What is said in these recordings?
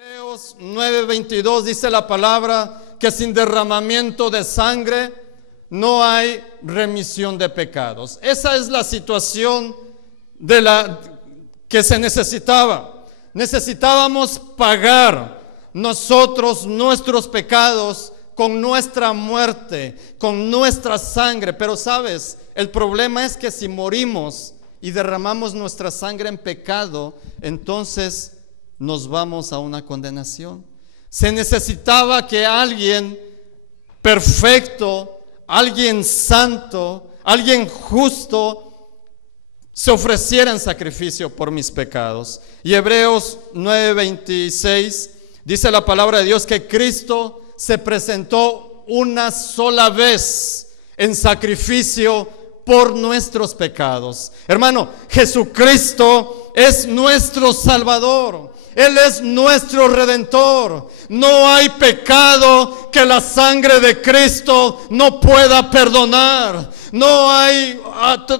Hebreos 9:22 dice la palabra que sin derramamiento de sangre no hay remisión de pecados. Esa es la situación que se necesitaba. Necesitábamos pagar nosotros nuestros pecados con nuestra muerte, con nuestra sangre. Pero sabes, el problema es que si morimos y derramamos nuestra sangre en pecado, entonces nos vamos a una condenación. Se necesitaba que alguien perfecto, alguien santo, alguien justo se ofreciera en sacrificio por mis pecados. Y Hebreos 9:26 dice la palabra de Dios que Cristo se presentó una sola vez en sacrificio por nuestros pecados. Hermano, Jesucristo es nuestro Salvador. Él es nuestro Redentor. No hay pecado que la sangre de Cristo no pueda perdonar. No hay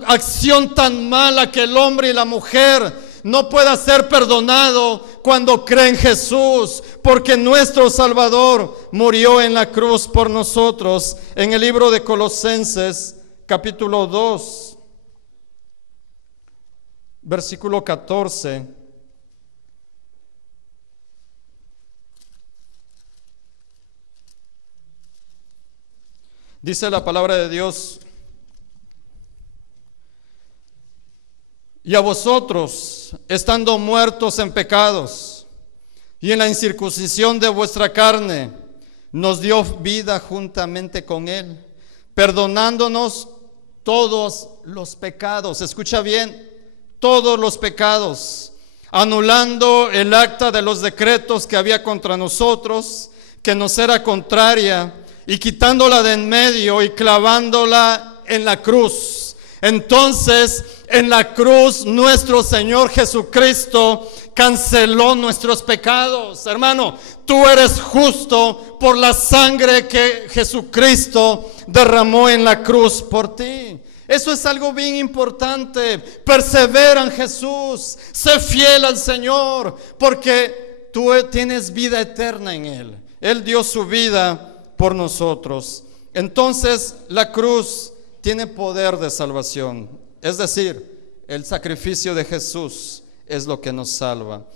acción tan mala que el hombre y la mujer no pueda ser perdonado cuando cree en Jesús, porque nuestro Salvador murió en la cruz por nosotros. En el libro de Colosenses, capítulo 2, versículo 14. Dice la palabra de Dios: y a vosotros, estando muertos en pecados y en la incircuncisión de vuestra carne, nos dio vida juntamente con Él, perdonándonos todos los pecados. Escucha bien, todos los pecados, anulando el acta de los decretos que había contra nosotros, que nos era contraria, y quitándola de en medio y clavándola en la cruz. Entonces, en la cruz, nuestro Señor Jesucristo canceló nuestros pecados. Hermano, tú eres justo por la sangre que Jesucristo derramó en la cruz por ti. Eso es algo bien importante. Persevera en Jesús, sé fiel al Señor, porque tú tienes vida eterna en Él. Él dio su vida por nosotros. Entonces, la cruz tiene poder de salvación. Es decir, el sacrificio de Jesús es lo que nos salva.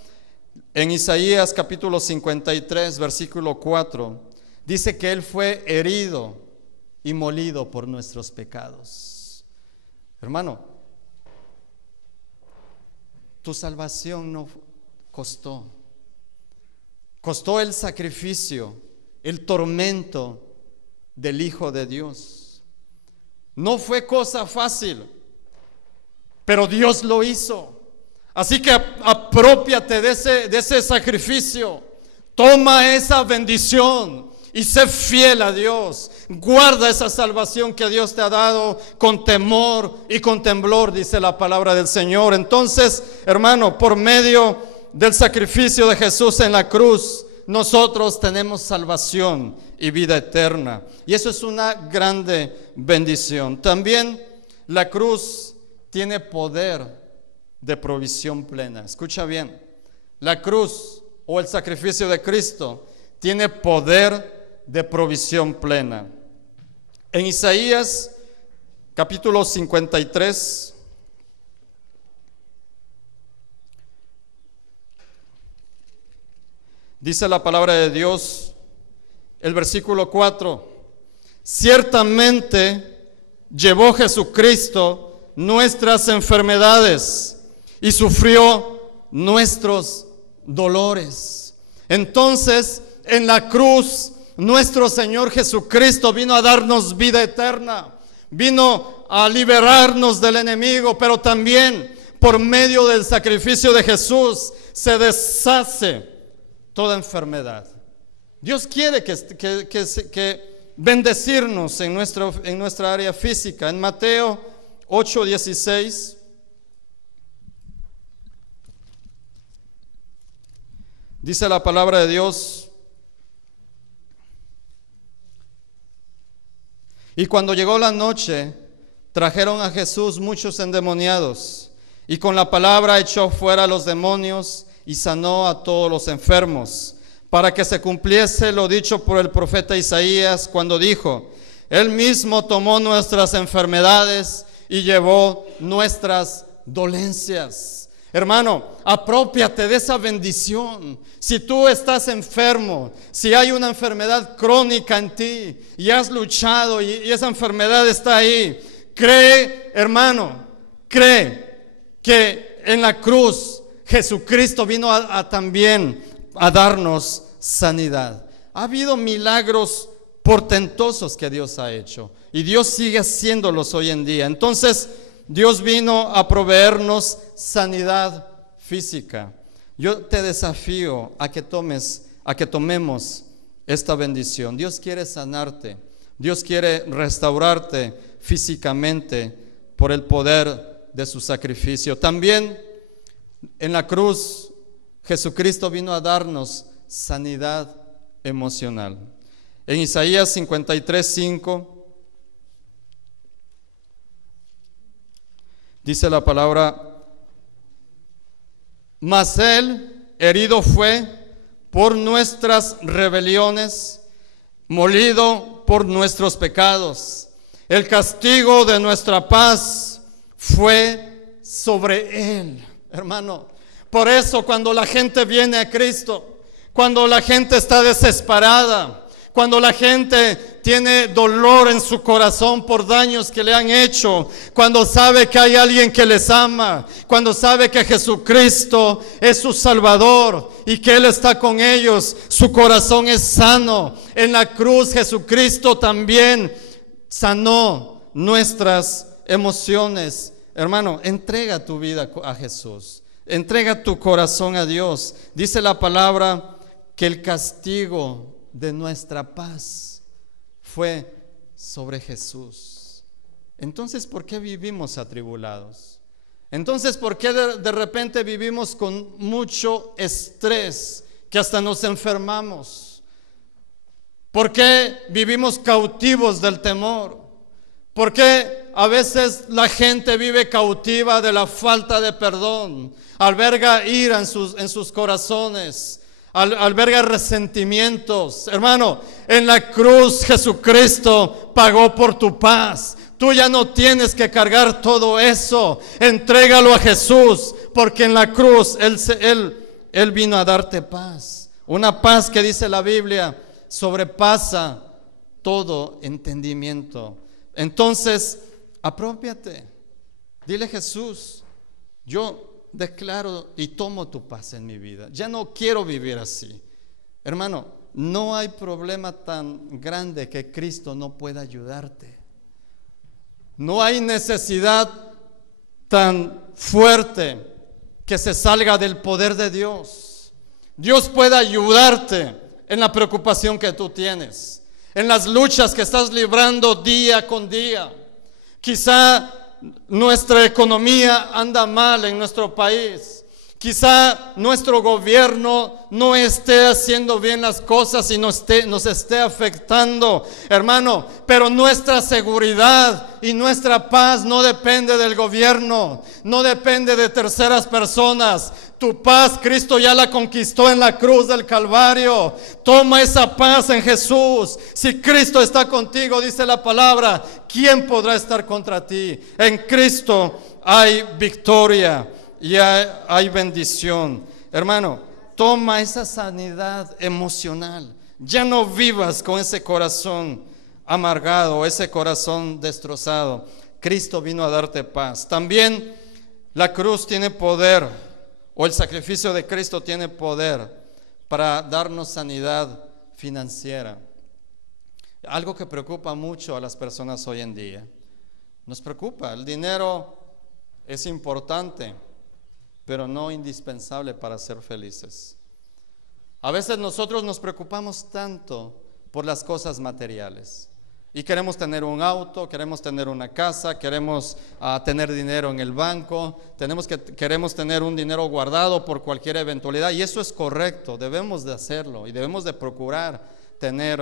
En Isaías capítulo 53, versículo 4, dice que Él fue herido y molido por nuestros pecados. Hermano, tu salvación no costó el sacrificio, el tormento del Hijo de Dios. No fue cosa fácil, pero Dios lo hizo. Así que aprópiate de ese sacrificio. Toma esa bendición y sé fiel a Dios. Guarda esa salvación que Dios te ha dado con temor y con temblor, dice la palabra del Señor. Entonces, hermano, por medio del sacrificio de Jesús en la cruz, nosotros tenemos salvación y vida eterna. Y eso es una grande bendición. También la cruz tiene poder de provisión plena. Escucha bien, la cruz o el sacrificio de Cristo tiene poder de provisión plena. En Isaías capítulo 53, dice la palabra de Dios, el versículo 4: ciertamente llevó Jesucristo nuestras enfermedades y sufrió nuestros dolores. Entonces, en la cruz, nuestro Señor Jesucristo vino a darnos vida eterna, vino a liberarnos del enemigo, pero también por medio del sacrificio de Jesús se deshace toda enfermedad. Dios quiere que bendecirnos en nuestra área física. En Mateo 8:16 dice la palabra de Dios: y cuando llegó la noche, trajeron a Jesús muchos endemoniados, y con la palabra echó fuera a los demonios, y sanó a todos los enfermos, para que se cumpliese lo dicho por el profeta Isaías cuando dijo: Él mismo tomó nuestras enfermedades y llevó nuestras dolencias. Hermano, aprópiate de esa bendición. Si tú estás enfermo, si hay una enfermedad crónica en ti y has luchado y esa enfermedad está ahí, cree, hermano, cree que en la cruz Jesucristo vino también a darnos sanidad. Ha habido milagros portentosos que Dios ha hecho y Dios sigue haciéndolos hoy en día. Entonces, Dios vino a proveernos sanidad física. Yo te desafío a que tomemos esta bendición. Dios quiere sanarte. Dios quiere restaurarte físicamente por el poder de su sacrificio. También en la cruz Jesucristo vino a darnos sanidad emocional. En Isaías 53:5 dice la palabra: mas Él herido fue por nuestras rebeliones, molido por nuestros pecados. El castigo de nuestra paz fue sobre Él. Hermano, por eso cuando la gente viene a Cristo, cuando la gente está desesperada, cuando la gente tiene dolor en su corazón por daños que le han hecho, cuando sabe que hay alguien que les ama, cuando sabe que Jesucristo es su Salvador y que Él está con ellos, su corazón es sano. En la cruz Jesucristo también sanó nuestras emociones. Hermano, entrega tu vida a Jesús, entrega tu corazón a Dios. Dice la palabra que el castigo de nuestra paz fue sobre Jesús. Entonces, ¿por qué vivimos atribulados? Entonces, ¿por qué de repente vivimos con mucho estrés que hasta nos enfermamos? ¿Por qué vivimos cautivos del temor? ¿Por qué a veces la gente vive cautiva de la falta de perdón? Alberga ira en sus corazones, alberga resentimientos. Hermano, en la cruz Jesucristo pagó por tu paz. Tú ya no tienes que cargar todo eso. Entrégalo a Jesús, porque en la cruz Él vino a darte paz. Una paz que, dice la Biblia, sobrepasa todo entendimiento. Entonces, aprópiate. Dile: Jesús, yo declaro y tomo tu paz en mi vida. Ya no quiero vivir así. Hermano, no hay problema tan grande que Cristo no pueda ayudarte. No hay necesidad tan fuerte que se salga del poder de Dios. Dios puede ayudarte en la preocupación que tú tienes, en las luchas que estás librando día con día. Quizá nuestra economía anda mal en nuestro país. Quizá nuestro gobierno no esté haciendo bien las cosas y nos esté afectando, hermano. Pero nuestra seguridad y nuestra paz no depende del gobierno, no depende de terceras personas. Tu paz Cristo ya la conquistó en la cruz del Calvario. Toma esa paz en Jesús. Si Cristo está contigo, dice la palabra, ¿quién podrá estar contra ti? En Cristo hay victoria y hay bendición. Hermano, toma esa sanidad emocional. Ya no vivas con ese corazón amargado, ese corazón destrozado. Cristo vino a darte paz. También la cruz tiene poder, o el sacrificio de Cristo tiene poder para darnos sanidad financiera. Algo que preocupa mucho a las personas hoy en día. Nos preocupa. El dinero es importante, pero no indispensable para ser felices. A veces nosotros nos preocupamos tanto por las cosas materiales y queremos tener un auto, queremos tener una casa, queremos tener dinero en el banco, queremos tener un dinero guardado por cualquier eventualidad, y eso es correcto, debemos de hacerlo y debemos de procurar tener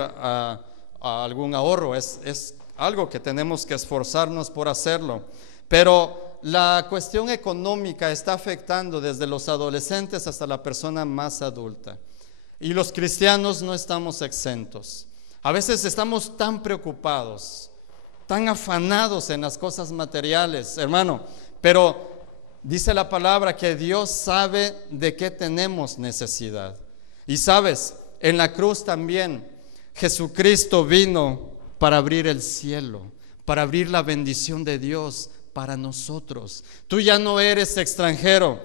algún ahorro. Es algo que tenemos que esforzarnos por hacerlo, pero la cuestión económica está afectando desde los adolescentes hasta la persona más adulta. Y los cristianos no estamos exentos. A veces estamos tan preocupados, tan afanados en las cosas materiales, hermano, pero dice la palabra que Dios sabe de qué tenemos necesidad. Y sabes, en la cruz también Jesucristo vino para abrir el cielo, para abrir la bendición de Dios para nosotros. Tú ya no eres extranjero,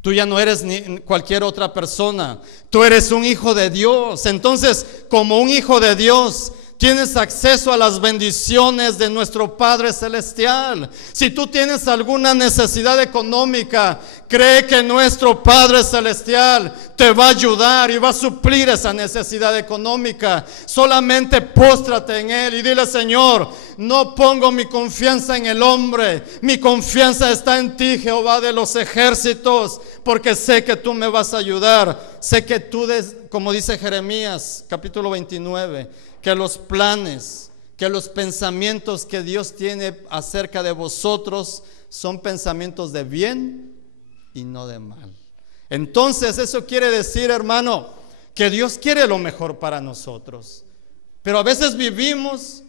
tú ya no eres ni cualquier otra persona, tú eres un hijo de Dios. Entonces, como un hijo de Dios, tienes acceso a las bendiciones de nuestro Padre Celestial. Si tú tienes alguna necesidad económica, cree que nuestro Padre Celestial te va a ayudar y va a suplir esa necesidad económica. Solamente póstrate en Él y dile: Señor, no pongo mi confianza en el hombre, mi confianza está en ti, Jehová de los ejércitos, porque sé que tú me vas a ayudar. Sé que tú, como dice Jeremías capítulo 29, que los planes, que los pensamientos que Dios tiene acerca de vosotros son pensamientos de bien y no de mal. Entonces eso quiere decir, hermano, que Dios quiere lo mejor para nosotros. Pero a veces vivimos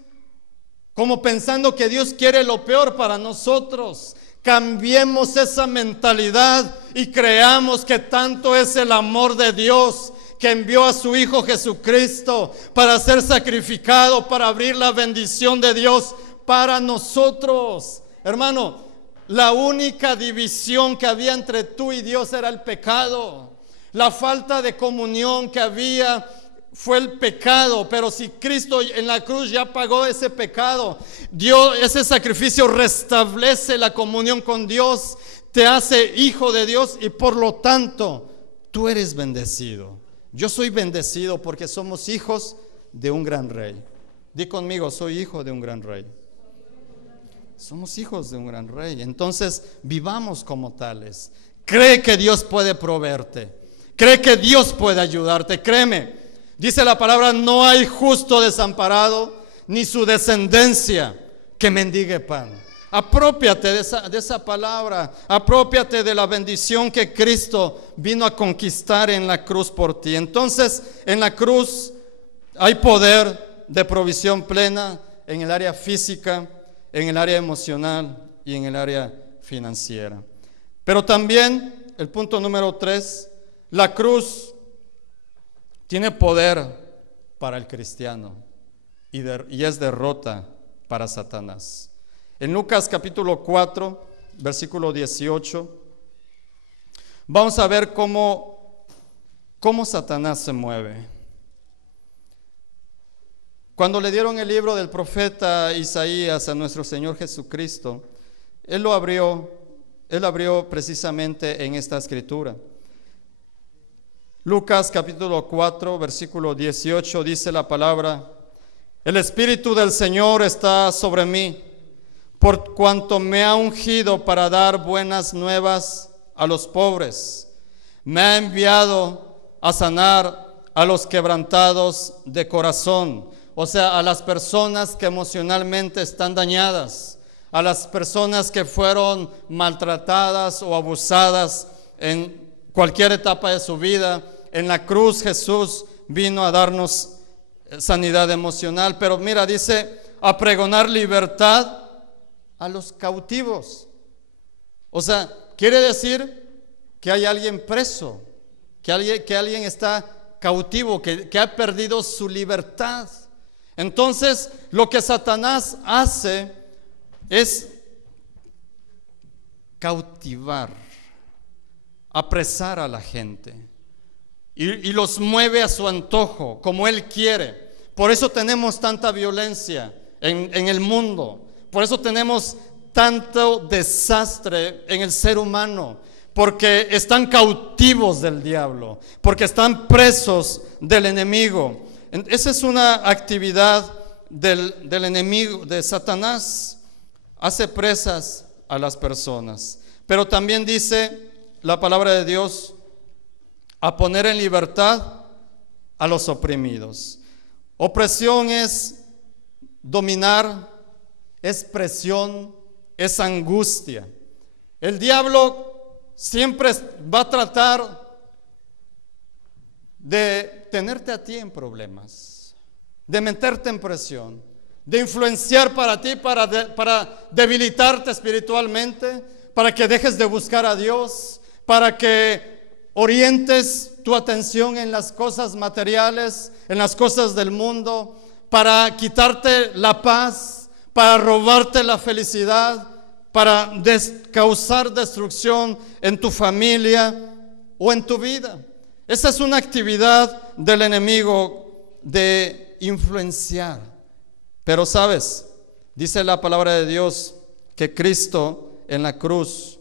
como pensando que Dios quiere lo peor para nosotros. Cambiemos esa mentalidad y creamos que tanto es el amor de Dios que envió a su Hijo Jesucristo para ser sacrificado, para abrir la bendición de Dios para nosotros. Hermano, la única división que había entre tú y Dios era el pecado. La falta de comunión que había fue el pecado, pero si Cristo en la cruz ya pagó ese pecado, Dios, ese sacrificio restablece la comunión con Dios, te hace hijo de Dios y por lo tanto tú eres bendecido. Yo soy bendecido porque somos hijos de un gran rey. Di conmigo: soy hijo de un gran rey. Somos hijos de un gran rey. Entonces vivamos como tales. Cree que Dios puede proveerte. Cree que Dios puede ayudarte. Créeme, dice la palabra: no hay justo desamparado, ni su descendencia que mendigue pan. Apropiate de esa palabra, apropiate de la bendición que Cristo vino a conquistar en la cruz por ti. Entonces, en la cruz hay poder de provisión plena en el área física, en el área emocional y en el área financiera. Pero también, el punto número 3, la cruz tiene poder para el cristiano y es derrota para Satanás. En Lucas capítulo 4, versículo 18, vamos a ver cómo Satanás se mueve. Cuando le dieron el libro del profeta Isaías a nuestro Señor Jesucristo, Él abrió precisamente en esta escritura. Lucas capítulo 4, versículo 18, dice la palabra: el Espíritu del Señor está sobre mí, por cuanto me ha ungido para dar buenas nuevas a los pobres. Me ha enviado a sanar a los quebrantados de corazón, o sea, a las personas que emocionalmente están dañadas, a las personas que fueron maltratadas o abusadas en cualquier etapa de su vida. En la cruz Jesús vino a darnos sanidad emocional, pero mira, dice: a pregonar libertad a los cautivos. O sea, quiere decir que hay alguien preso, que alguien está cautivo, que ha perdido su libertad. Entonces, lo que Satanás hace es cautivar, apresar a la gente y los mueve a su antojo, como él quiere. Por eso tenemos tanta violencia en el mundo. Por eso tenemos tanto desastre en el ser humano, porque están cautivos del diablo, porque están presos del enemigo. Esa es una actividad del enemigo, de Satanás. Hace presas a las personas. Pero también dice la palabra de Dios: a poner en libertad a los oprimidos. Opresión es dominar, es presión, es angustia. El diablo siempre va a tratar de tenerte a ti en problemas, de meterte en presión, de influenciar para ti, para debilitarte espiritualmente, para que dejes de buscar a Dios, para que orientes tu atención en las cosas materiales, en las cosas del mundo, para quitarte la paz, para robarte la felicidad, para causar destrucción en tu familia o en tu vida. Esa es una actividad del enemigo, de influenciar. Pero sabes, dice la palabra de Dios que Cristo en la cruz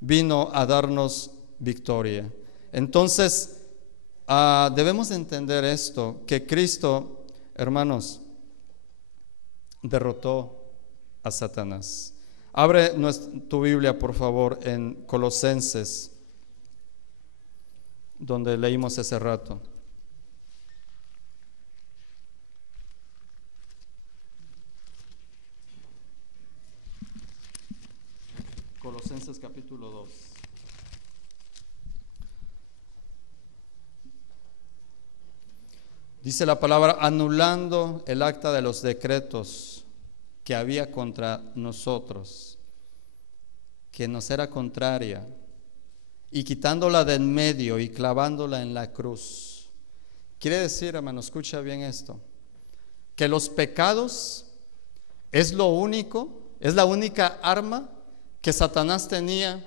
vino a darnos victoria. Entonces, debemos entender esto, que Cristo, hermanos, derrotó a Satanás. Abre tu Biblia, por favor, en Colosenses, donde leímos hace rato. Colosenses capítulo 2. Dice la palabra: anulando el acta de los decretos que había contra nosotros, que nos era contraria, y quitándola de en medio y clavándola en la cruz. Quiere decir, hermano, escucha bien esto, que los pecados es la única arma que Satanás tenía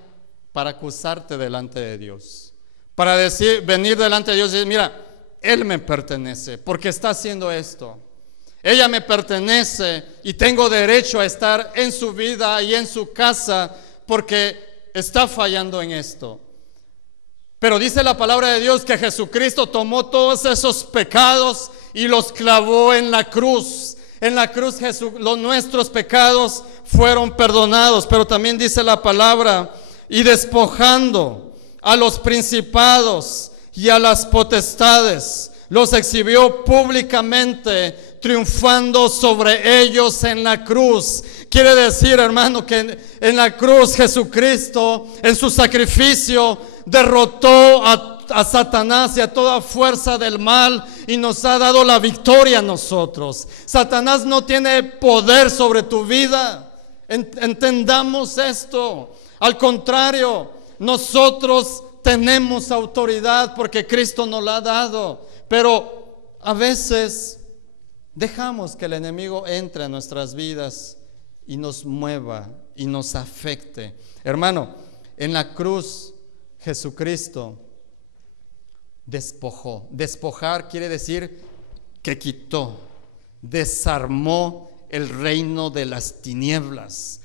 para acusarte delante de Dios, para venir delante de Dios y decir: mira, él me pertenece porque está haciendo esto, ella me pertenece y tengo derecho a estar en su vida y en su casa porque está fallando en esto. Pero dice la palabra de Dios que Jesucristo tomó todos esos pecados y los clavó en la cruz. En la cruz nuestros pecados fueron perdonados. Pero también dice la palabra: y despojando a los principados y a las potestades, los exhibió públicamente, triunfando sobre ellos en la cruz. Quiere decir, hermano, que en la cruz Jesucristo, en su sacrificio, derrotó a Satanás y a toda fuerza del mal y nos ha dado la victoria a nosotros. Satanás no tiene poder sobre tu vida. Entendamos esto. Al contrario, nosotros tenemos autoridad porque Cristo nos la ha dado. Pero a veces dejamos que el enemigo entre a nuestras vidas y nos mueva y nos afecte. Hermano, en la cruz Jesucristo despojó. Despojar quiere decir que quitó, desarmó el reino de las tinieblas.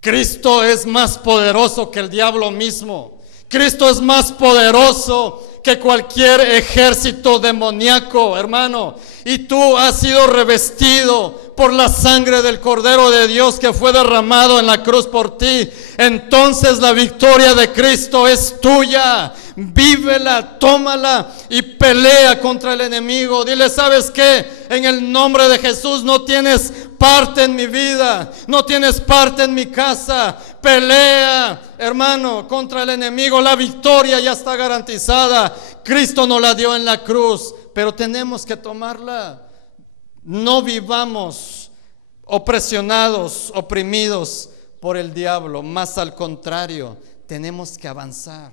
Cristo es más poderoso que el diablo mismo. Cristo es más poderoso que cualquier ejército demoníaco, hermano. Y tú has sido revestido por la sangre del Cordero de Dios que fue derramado en la cruz por ti. Entonces la victoria de Cristo es tuya. Vívela, tómala y pelea contra el enemigo. Dile: ¿sabes qué? En el nombre de Jesús no tienes parte en mi vida, no tienes parte en mi casa. Pelea, hermano, contra el enemigo. La victoria ya está garantizada. Cristo nos la dio en la cruz, pero tenemos que tomarla. No vivamos opresionados, oprimidos por el diablo, más al contrario, tenemos que avanzar.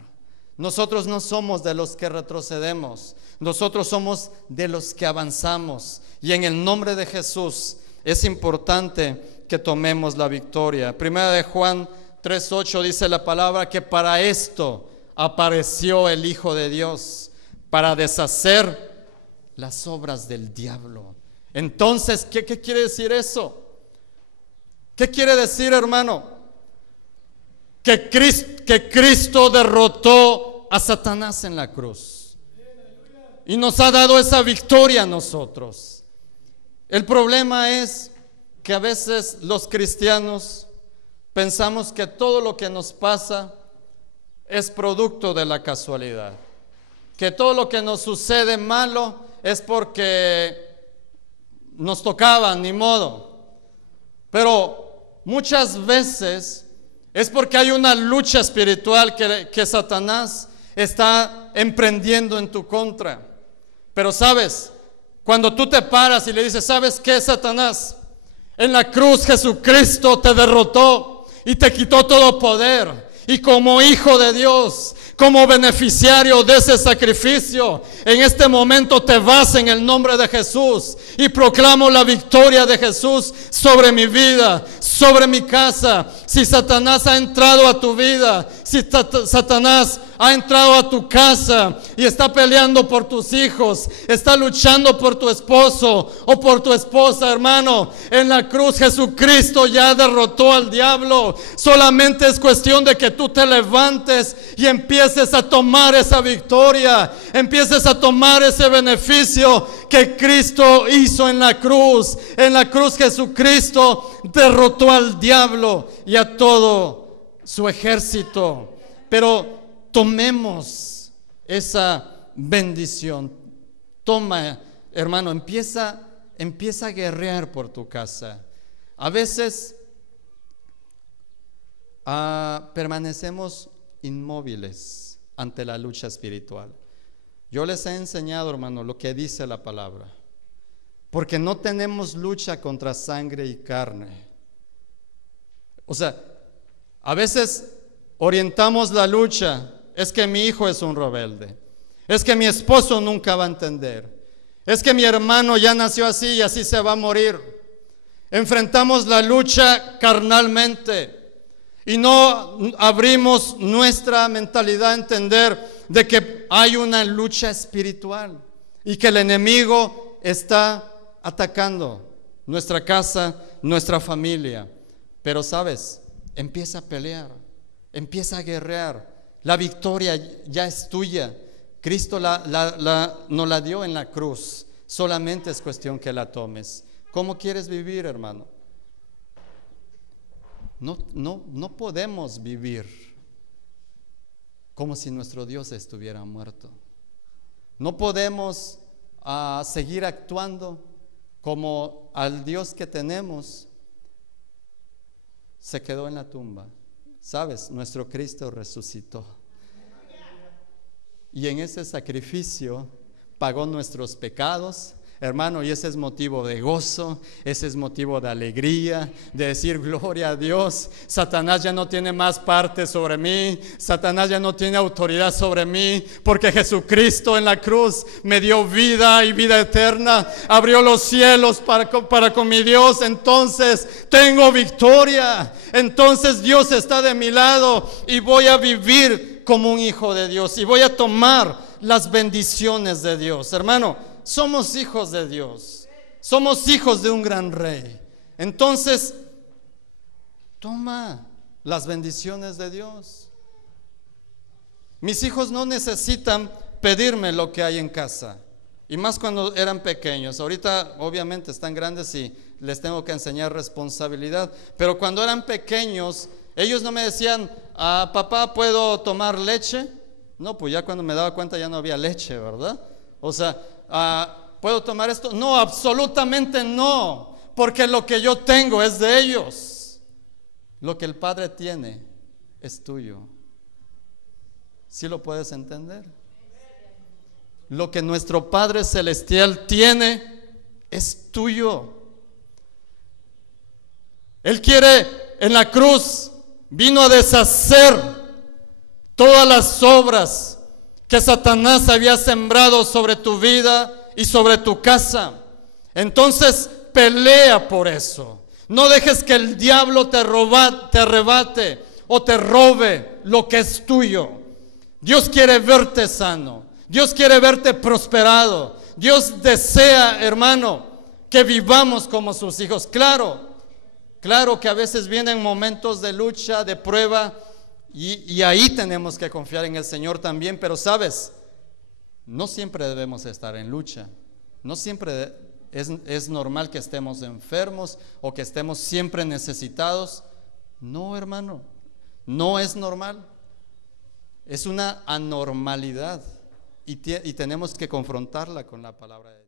Nosotros no somos de los que retrocedemos, nosotros somos de los que avanzamos. Y en el nombre de Jesús es importante que tomemos la victoria. Primera de Juan 3:8 dice la palabra que para esto apareció el Hijo de Dios, para deshacer las obras del diablo. Entonces, ¿qué quiere decir eso? ¿Qué quiere decir, hermano? Que Cristo derrotó a Satanás en la cruz y nos ha dado esa victoria a nosotros. El problema es que a veces los cristianos pensamos que todo lo que nos pasa es producto de la casualidad, que todo lo que nos sucede malo es porque nos tocaba, ni modo. Pero muchas veces es porque hay una lucha espiritual que Satanás está emprendiendo en tu contra. Pero sabes, cuando tú te paras y le dices, ¿sabes qué, Satanás? En la cruz Jesucristo te derrotó y te quitó todo poder. Y como hijo de Dios, como beneficiario de ese sacrificio, en este momento te vas en el nombre de Jesús y proclamo la victoria de Jesús sobre mi vida, sobre mi casa. Si Satanás ha entrado a tu vida, si Satanás ha entrado a tu casa y está peleando por tus hijos, está luchando por tu esposo o por tu esposa, hermano, en la cruz Jesucristo ya derrotó al diablo. Solamente es cuestión de que tú te levantes y empieces a tomar esa victoria, empieces a tomar ese beneficio que Cristo hizo en la cruz. En la cruz Jesucristo derrotó al diablo y a todo su ejército. Pero tomemos esa bendición. Toma, hermano, empieza a guerrear por tu casa. A veces permanecemos inmóviles ante la lucha espiritual. Yo les he enseñado, hermano, lo que dice la palabra. Porque no tenemos lucha contra sangre y carne. O sea, a veces orientamos la lucha. Es que mi hijo es un rebelde. Es que mi esposo nunca va a entender. Es que mi hermano ya nació así y así se va a morir. Enfrentamos la lucha carnalmente y no abrimos nuestra mentalidad a entender de que hay una lucha espiritual y que el enemigo está atacando nuestra casa, nuestra familia. Pero sabes, empieza a pelear, empieza a guerrear. La victoria ya es tuya. Cristo nos la dio en la cruz. Solamente es cuestión que la tomes. ¿Cómo quieres vivir, hermano? No podemos vivir como si nuestro Dios estuviera muerto. No podemos seguir actuando como al Dios que tenemos se quedó en la tumba. ¿Sabes? Nuestro Cristo resucitó. Y en ese sacrificio pagó nuestros pecados, hermano, y ese es motivo de gozo, ese es motivo de alegría, de decir gloria a Dios. Satanás ya no tiene más parte sobre mí, Satanás ya no tiene autoridad sobre mí, porque Jesucristo en la cruz me dio vida y vida eterna, abrió los cielos para con mi Dios. Entonces tengo victoria, entonces Dios está de mi lado y voy a vivir como un hijo de Dios y voy a tomar las bendiciones de Dios. Hermano, somos hijos de Dios, somos hijos de un gran rey. Entonces, toma las bendiciones de Dios. Mis hijos no necesitan pedirme lo que hay en casa, y más cuando eran pequeños. Ahorita obviamente están grandes y les tengo que enseñar responsabilidad, pero cuando eran pequeños ellos no me decían, papá, ¿puedo tomar leche? No, pues ya cuando me daba cuenta ya no había leche, ¿verdad? O sea, ¿puedo tomar esto? No, absolutamente no, porque lo que yo tengo es de ellos. Lo que el Padre tiene es tuyo. ¿Sí lo puedes entender? Lo que nuestro Padre Celestial tiene es tuyo. Él quiere en la cruz, vino a deshacer todas las obras que Satanás había sembrado sobre tu vida y sobre tu casa. Entonces pelea por eso. No dejes que el diablo te arrebate o te robe lo que es tuyo. Dios quiere verte sano. Dios quiere verte prosperado. Dios desea, hermano, que vivamos como sus hijos. Claro que a veces vienen momentos de lucha, de prueba, y ahí tenemos que confiar en el Señor también. Pero sabes, no siempre debemos estar en lucha. No siempre es normal que estemos enfermos o que estemos siempre necesitados. No, hermano, no es normal. Es una anormalidad y tenemos que confrontarla con la palabra de Dios.